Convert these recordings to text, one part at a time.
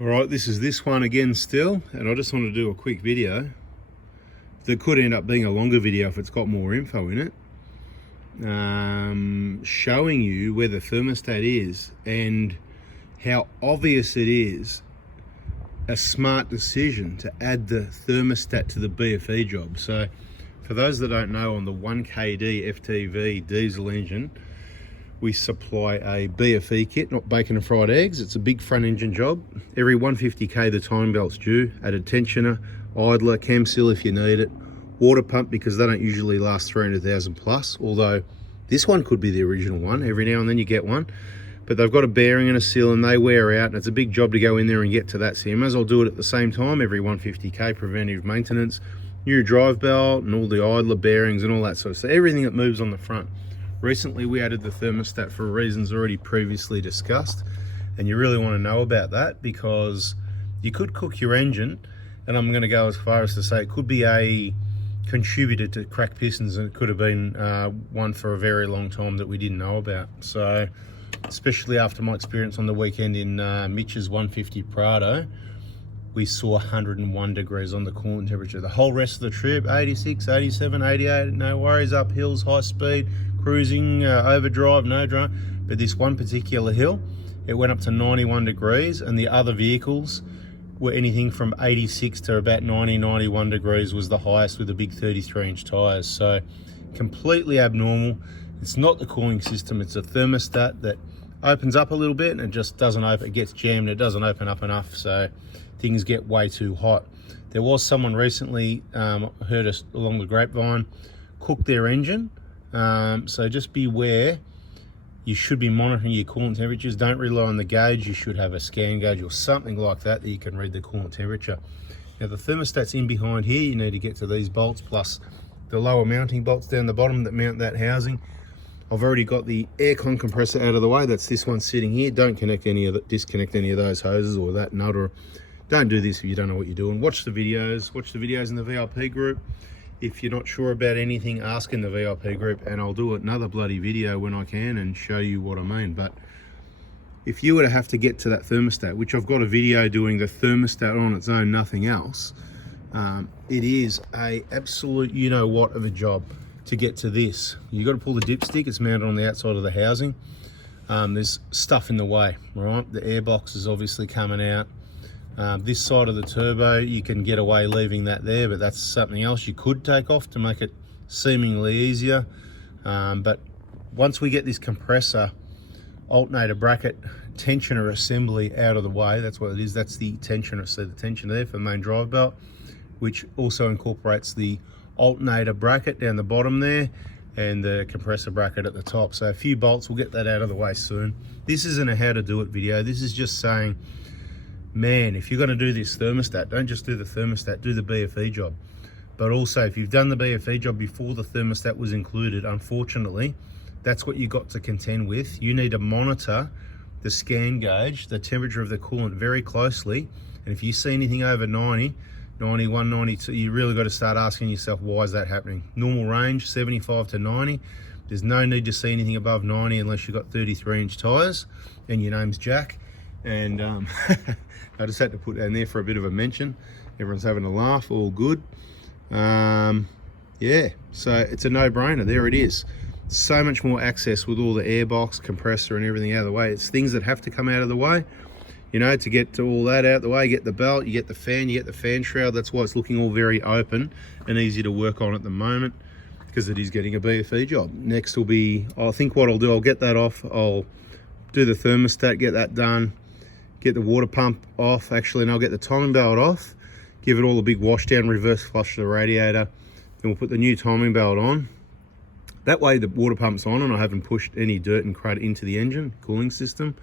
All right, this one again still, and I just want to do a quick video. That could end up being a longer video if it's got more info in it. Showing you where the thermostat is and how obvious it is a smart decision to add the thermostat to the BFE job. So for those that don't know, on the 1KD FTV diesel engine, we supply a BFE kit, not bacon and fried eggs. It's a big front engine job. Every 150k the time belt's due. Added tensioner, idler, cam seal if you need it, water pump because they don't usually last 300,000 plus, although this one could be the original one. Every now and then you get one, but they've got a bearing and a seal and they wear out, and it's a big job to go in there and get to that. So you may as well do it at the same time. Every 150k preventive maintenance, new drive belt and all the idler bearings and all that sort of stuff, everything that moves on the front. Recently we added the thermostat for reasons already previously discussed, and you really want to know about that because you could cook your engine, and I'm going to go as far as to say it could be a contributor to cracked pistons, and it could have been one for a very long time that we didn't know about. So especially after my experience on the weekend in Mitch's 150 Prado, we saw 101 degrees on the coolant temperature. The whole rest of the trip, 86, 87, 88, no worries, up hills, high speed, cruising, overdrive, no drive. But this one particular hill, it went up to 91 degrees, and the other vehicles were anything from 86 to about 90, 91 degrees was the highest with the big 33-inch tires. So completely abnormal. It's not the cooling system, it's a thermostat that opens up a little bit and it just doesn't open, it gets jammed, it doesn't open up enough, so things get way too hot. There was someone recently, heard us along the grapevine, cook their engine. So just beware. You should be monitoring your coolant temperatures. Don't rely on the gauge. You should have a scan gauge or something like that that you can read the coolant temperature. Now the thermostat's in behind here. You need to get to these bolts plus the lower mounting bolts down the bottom that mount that housing. I've already got the aircon compressor out of the way. That's this one sitting here. Don't disconnect any of those hoses or that nut, or don't do this if you don't know what you're doing. Watch the videos in the VIP group. If you're not sure about anything, ask in the VIP group, and I'll do another bloody video when I can and show you what I mean. But if you were to have to get to that thermostat, which I've got a video doing the thermostat on its own, nothing else, it is a absolute you-know-what of a job to get to this. You've got to pull the dipstick. It's mounted on the outside of the housing. There's stuff in the way, right? The airbox is obviously coming out. This side of the turbo, you can get away leaving that there, but that's something else you could take off to make it seemingly easier. But once we get this compressor, alternator bracket, tensioner assembly out of the way, that's what it is. That's the tensioner, so the tensioner there for the main drive belt, which also incorporates the alternator bracket down the bottom there and the compressor bracket at the top. So a few bolts, we'll get that out of the way soon. This isn't a how to do it video. This is just saying, man, if you're going to do this thermostat, don't just do the thermostat, do the BFE job. But also, if you've done the BFE job before the thermostat was included, unfortunately, that's what you got to contend with. You need to monitor the scan gauge, the temperature of the coolant very closely. And if you see anything over 90, 91, 92, you really got to start asking yourself, why is that happening? Normal range, 75 to 90. There's no need to see anything above 90 unless you've got 33-inch tires and your name's Jack. And I just had to put that in there for a bit of a mention. Everyone's having a laugh, all good. Yeah, so it's a no-brainer. There it is. So much more access with all the airbox, compressor and everything out of the way. It's things that have to come out of the way, to get to all that out of the way. You get the belt, you get the fan, you get the fan shroud. That's why it's looking all very open and easy to work on at the moment, because it is getting a BFE job. Next will be, I think what I'll do, I'll get that off. I'll do the thermostat, get that done. Get the water pump off, actually, and I'll get the timing belt off, give it all a big wash down, reverse flush the radiator, then we'll put the new timing belt on. That way the water pump's on and I haven't pushed any dirt and crud into the engine cooling system.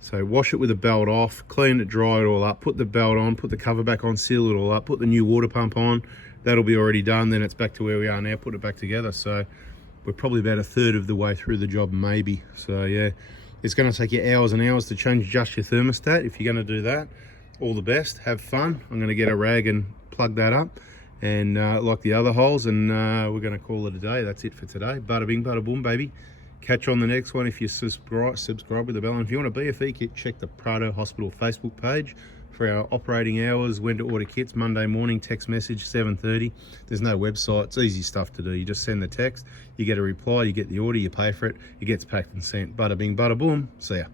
So wash it with the belt off, clean it, dry it all up, put the belt on, put the cover back on, seal it all up, put the new water pump on. That'll be already done, then it's back to where we are now, put it back together. So we're probably about a third of the way through the job, maybe. So yeah. It's going to take you hours and hours to change just your thermostat. If you're going to do that, all the best. Have fun. I'm going to get a rag and plug that up and like the other holes, and we're going to call it a day. That's it for today. Bada bing, bada boom, baby. Catch on the next one if you subscribe with the bell. And if you want a BFE kit, check the Prado Hospital Facebook page for our operating hours, when to order kits. Monday morning, text message 7:30. There's no website, it's easy stuff to do. You just send the text, you get a reply, you get the order, you pay for it, it gets packed and sent. Bada bing, bada boom. See ya.